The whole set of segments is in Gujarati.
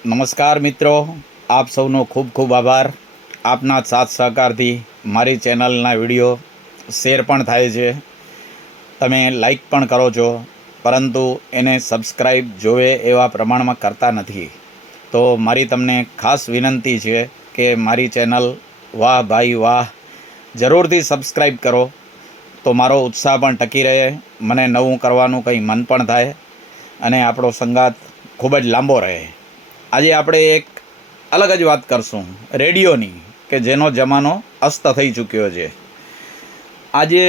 નમસ્કાર મિત્રો, આપ સૌનો ખૂબ ખૂબ આભાર. આપના સાથ સહકારથી મારી ચેનલના વિડીયો શેર પણ થાય છે, તમે લાઈક પણ કરો છો, પરંતુ એને સબસ્ક્રાઈબ જોવે એવા પ્રમાણમાં કરતા નથી. તો મારી તમને ખાસ વિનંતી છે કે મારી ચેનલ વાહ ભાઈ વાહ જરૂરથી સબસ્ક્રાઈબ કરો, તો મારો ઉત્સાહ પણ ટકી રહે, મને નવું કરવાનું કંઈ મન પણ થાય અને આપણો સંગાત ખૂબ જ લાંબો રહે. આજે આપણે એક અલગ જ વાત કરશું રેડિયોની, કે જેનો જમાનો અસ્ત થઈ ચૂક્યો છે. આજે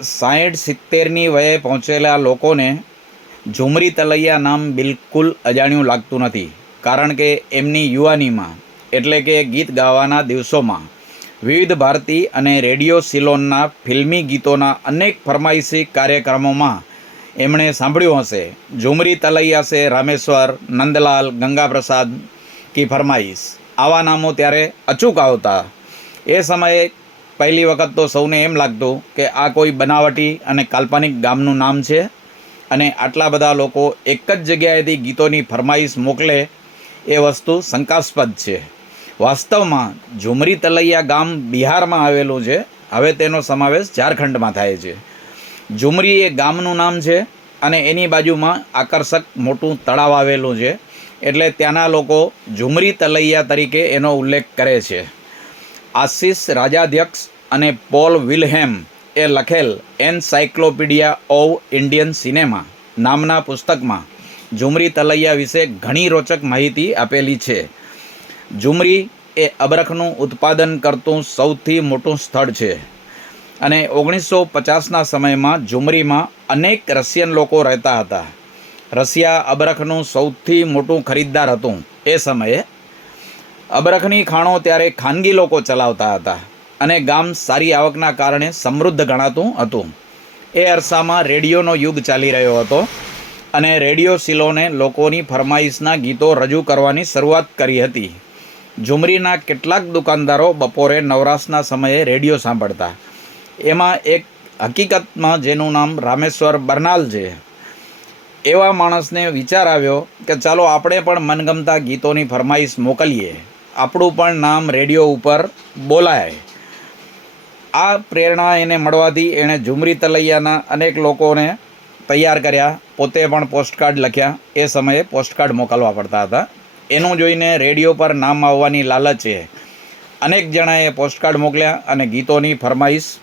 60-70ની વયે પહોંચેલા લોકોને ઝુમરી તલૈયા નામ બિલકુલ અજાણ્યું લાગતું નથી, કારણ કે એમની યુવાનીમાં એટલે કે ગીત ગાવાના દિવસોમાં વિવિધ ભારતી અને રેડિયો સિલોનના ફિલ્મી ગીતોના અનેક ફરમાઈશી કાર્યક્રમોમાં એમણે સાંભળ્યું હશે, ઝુમરી તલૈયા સે રામેશ્વર, નંદલાલ, ગંગા પ્રસાદ કી ફરમાઈશ. આવા નામો ત્યારે અચૂક આવતા. એ સમયે પહેલી વખત તો સૌને એમ લાગતું કે આ કોઈ બનાવટી અને કાલ્પનિક ગામનું નામ છે અને આટલા બધા લોકો એક જ જગ્યાએથી ગીતોની ફરમાઈશ મોકલે એ વસ્તુ શંકાસ્પદ છે. વાસ્તવમાં ઝુમરી તલૈયા ગામ બિહારમાં આવેલું છે. હવે તેનો સમાવેશ ઝારખંડમાં થાય છે. ઝુમરી એ ગામનું નામ છે અને એની બાજુમાં આકર્ષક મોટું તળાવ આવેલું છે, એટલે ત્યાંના લોકો ઝુમરી તલૈયા તરીકે એનો ઉલ્લેખ કરે છે. આશિષ રાજાધ્યક્ષ અને પોલ વિલ્હેમ એ લખેલ એનસાઇક્લોપીડિયા ઓવ ઇન્ડિયન સિનેમા નામના પુસ્તકમાં ઝુમરી તલૈયા વિશે ઘણી રોચક માહિતી આપેલી છે. ઝુમરી એ અબરખનું ઉત્પાદન કરતું સૌથી મોટું સ્થળ છે અને 1950ના સમયમાં ઝુમરીમાં અનેક રશિયન લોકો રહેતા હતા. રશિયા અબરખનું સૌથી મોટું ખરીદદાર હતું. એ સમયે અબરખની ખાણો ત્યારે ખાનગી લોકો ચલાવતા હતા અને ગામ સારી આવકના કારણે સમૃદ્ધ ગણાતું હતું. એ અરસામાં રેડિયોનો યુગ ચાલી રહ્યો હતો અને રેડિયો સિલોને લોકોની ફરમાઈશના ગીતો રજૂ કરવાની શરૂઆત કરી હતી. ઝુમરીના કેટલાક દુકાનદારો બપોરે નવરાશના સમયે રેડિયો સાંભળતા. એમાં એક હકીકતમાં જેનું નામ રામેશ્વર બરનાલ છે, એવા માણસને વિચાર આવ્યો કે ચાલો આપણે પણ મનગમતા ગીતોની ફરમાઈશ મોકલીએ, આપણું પણ નામ રેડિયો ઉપર બોલાય. આ પ્રેરણા એને મળવાથી એણે ઝુમરી તલૈયાના અનેક લોકોને તૈયાર કર્યા, પોતે પણ પોસ્ટકાર્ડ લખ્યા. એ સમયે પોસ્ટકાર્ડ મોકલવા પડતા હતા. એનું જોઈને રેડિયો પર નામ આવવાની લાલચે અનેક જણાએ પોસ્ટકાર્ડ મોકલ્યા અને ગીતોની ફરમાઈશ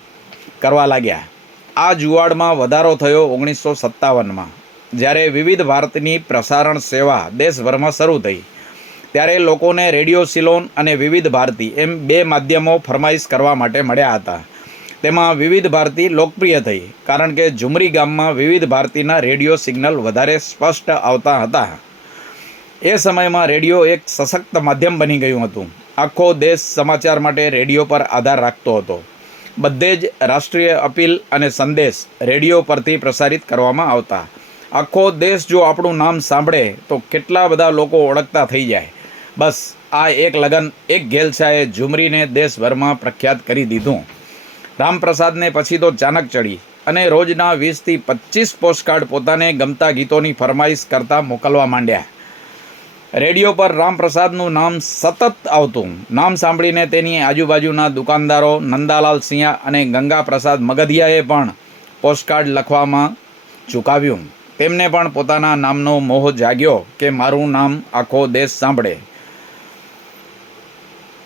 કરવા લાગ્યા. આ જુવાળમાં વધારો થયો 1957માં, જ્યારે વિવિધ ભારતની પ્રસારણ સેવા દેશભરમાં શરૂ થઈ. ત્યારે લોકોને રેડિયો સિલોન અને વિવિધ ભારતી એમ બે માધ્યમો ફરમાઈશ કરવા માટે મળ્યા હતા. તેમાં વિવિધ ભારતી લોકપ્રિય થઈ, કારણ કે ઝુમરી ગામમાં વિવિધ ભારતીના રેડિયો સિગ્નલ વધારે સ્પષ્ટ આવતા હતા. એ સમયમાં રેડિયો એક સશક્ત માધ્યમ બની ગયું હતું. આખો દેશ સમાચાર માટે રેડિયો પર આધાર રાખતો હતો. બધે જ રાષ્ટ્રીય અપીલ અને સંદેશ રેડિયો પરથી પ્રસારિત કરવામાં આવતા. આખો દેશ જો આપણું નામ સાંભળે તો કેટલા બધા લોકો ઓળખતા થઈ જાય. બસ આ એક લગન, એક ઘેલછાએ ઝુમરીને દેશભરમાં પ્રખ્યાત કરી દીધું. રામપ્રસાદને પછી તો ચાનક ચડી અને રોજના 20થી 25 પોસ્ટકાર્ડ પોતાને ગમતા ગીતોની ફરમાઈશ કરતા મોકલવા માંડ્યા. રેડિયો પર રામપ્રસાદનું નામ સતત આવતું. નામ સાંભળીને તેની આજુબાજુના દુકાનદારો નંદાલાલ સિંહા અને ગંગા પ્રસાદ મગધિયાએ પણ પોસ્ટકાર્ડ લખવામાં ચૂકાવ્યું. તેમને પણ પોતાના નામનો મોહ જાગ્યો કે મારું નામ આખો દેશ સાંભળે.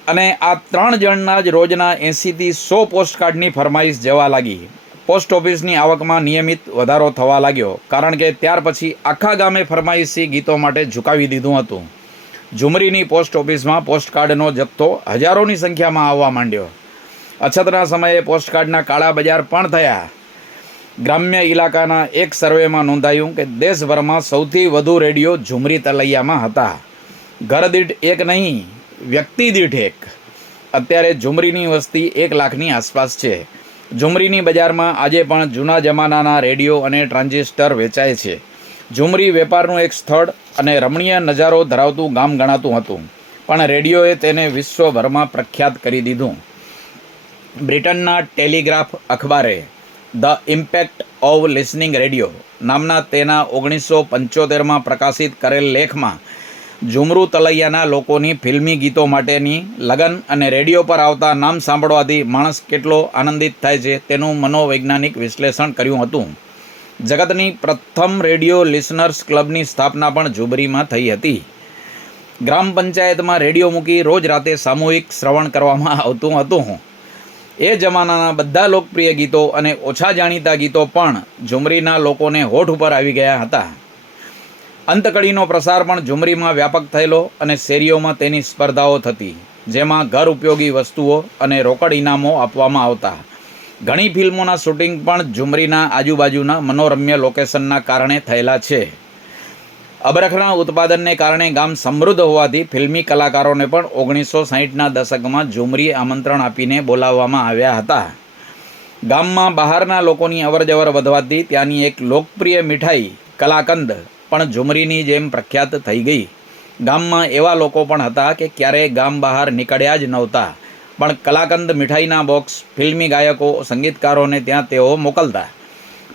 અને આ 3 જણના જ રોજના 80થી 100 પોસ્ટકાર્ડની ફરમાઈશ જવા લાગી. પોસ્ટ ઓફિસની આવકમાં નિયમિત વધારો થવા લાગ્યો, કારણ કે ત્યાર પછી આખા ગામે ફરમાઈશી ગીતો માટે ઝુકાવી દીધું હતું. ઝુમરીની પોસ્ટ ઓફિસમાં પોસ્ટકાર્ડનો જથ્થો હજારોની સંખ્યામાં આવવા માંડ્યો. અછતના સમયે પોસ્ટકાર્ડના કાળા બજાર પણ થયા. ગ્રામ્ય ઇલાકાના એક સર્વેમાં નોંધાયું કે દેશભરમાં સૌથી વધુ રેડિયો ઝુમરી તલૈયામાં હતા. ઘરદીઠ એક નહીં, વ્યક્તિ દીઠ એક. અત્યારે ઝુમરીની વસ્તી 1 લાખની આસપાસ છે. ઝુમરીની બજારમાં આજે પણ જૂના જમાનાના રેડિયો અને ટ્રાન્ઝિસ્ટર વેચાય છે. ઝુમરી વેપારનું એક સ્થળ અને રમણીય નજારો ધરાવતું ગામ ગણાતું હતું, પણ રેડિયોએ તેને વિશ્વભરમાં પ્રખ્યાત કરી દીધું. બ્રિટનના ટેલિગ્રાફ અખબારે the impact of listening radio નામના તેના 1975માં પ્રકાશિત કરેલ લેખમાં ઝુમરૂ તલૈયાના લોકોની ફિલ્મી ગીતો માટેની લગન અને રેડિયો પર આવતા નામ સાંભળવાથી માણસ કેટલો આનંદિત થાય છે તેનું મનોવૈજ્ઞાનિક વિશ્લેષણ કર્યું હતું. જગતની પ્રથમ રેડિયો લિસનર્સ ક્લબની સ્થાપના પણ ઝુમરીમાં થઈ હતી. ગ્રામ પંચાયતમાં રેડિયો મૂકી રોજ રાતે સામૂહિક શ્રવણ કરવામાં આવતું હતું. એ જમાનાના બધા લોકપ્રિય ગીતો અને ઓછા જાણીતા ગીતો પણ ઝુમરીના લોકોને હોઠ ઉપર આવી ગયા હતા. અંતકડીનો પ્રસાર પણ ઝુમરીમાં વ્યાપક થયેલો અને શેરીઓમાં તેની સ્પર્ધાઓ થતી, જેમાં ઘર ઉપયોગી વસ્તુઓ અને રોકડ ઇનામો આપવામાં આવતા. ઘણી ફિલ્મોના શૂટિંગ પણ ઝુમરીના આજુબાજુના મનોરમ્ય લોકેશનના કારણે થયેલા છે. અબરખના ઉત્પાદનને કારણે ગામ સમૃદ્ધ હોવાથી ફિલ્મી કલાકારોને પણ 1960ના દશકમાં ઝુમરી આમંત્રણ આપીને બોલાવવામાં આવ્યા હતા. ગામમાં બહારના લોકોની અવરજવર વધવાથી ત્યાંની એક લોકપ્રિય મીઠાઈ કલાકંદ પણ ઝુમરીની જેમ પ્રખ્યાત થઈ ગઈ. ગામમાં એવા લોકો પણ હતા કે ક્યારેય ગામ બહાર નીકળ્યા જ નહોતા, પણ કલાકંદ મીઠાઈના બોક્સ ફિલ્મી ગાયકો સંગીતકારોને ત્યાં તેઓ મોકલતા.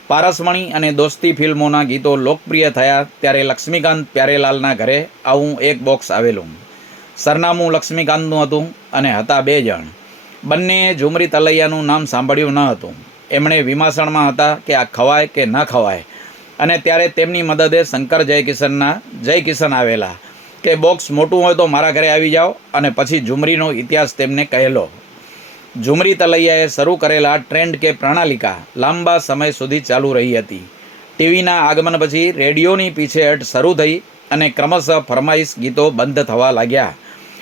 પારસમણી અને દોસ્તી ફિલ્મોના ગીતો લોકપ્રિય થયા ત્યારે લક્ષ્મીકાંત પ્યારેલાલના ઘરે આવું એક બોક્સ આવેલું. સરનામું લક્ષ્મીકાંતનું હતું અને હતા 2 જણ. બંનેએ ઝુમરી તલૈયાનું નામ સાંભળ્યું ન હતું. એમણે વિમાસણમાં હતા કે આ ખવાય કે ન ખવાય, અને ત્યારે તેમની મદદે શંકર જયકિશન આવેલા કે બોક્સ મોટું હોય તો મારા ઘરે આવી જાઓ, અને પછી ઝુમરીનો ઇતિહાસ તેમને કહેલો. ઝુમરી તલૈયાએ શરૂ કરેલા ટ્રેન્ડ કે પ્રણાલિકા લાંબા સમય સુધી ચાલુ રહી હતી. ટીવીના આગમન પછી રેડિયોની પીછેહટ શરૂ થઈ અને ક્રમશઃ ફરમાઈશ ગીતો બંધ થવા લાગ્યા.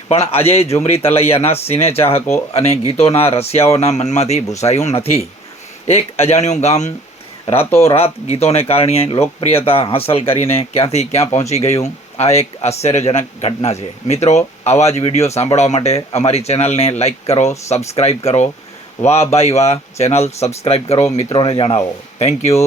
પણ આજે ઝુમરી તલૈયાના સિને ચાહકો અને ગીતોના રસિયાઓના મનમાંથી ભૂસાયું નથી. એક અજાણ્યું ગામ રાતોરાત ગીતોને કારણે લોકપ્રિયતા હાંસલ કરીને ક્યાંથી ક્યાં પહોંચી ગયું, આ એક આશ્ચર્યજનક ઘટના છે. મિત્રો, આવા જ વિડીયો સાંભળવા માટે અમારી ચેનલને લાઇક કરો, સબસ્ક્રાઈબ કરો. વાહ ભાઈ વાહ, ચેનલ સબસ્ક્રાઈબ કરો, મિત્રોને જણાવો. Thank you.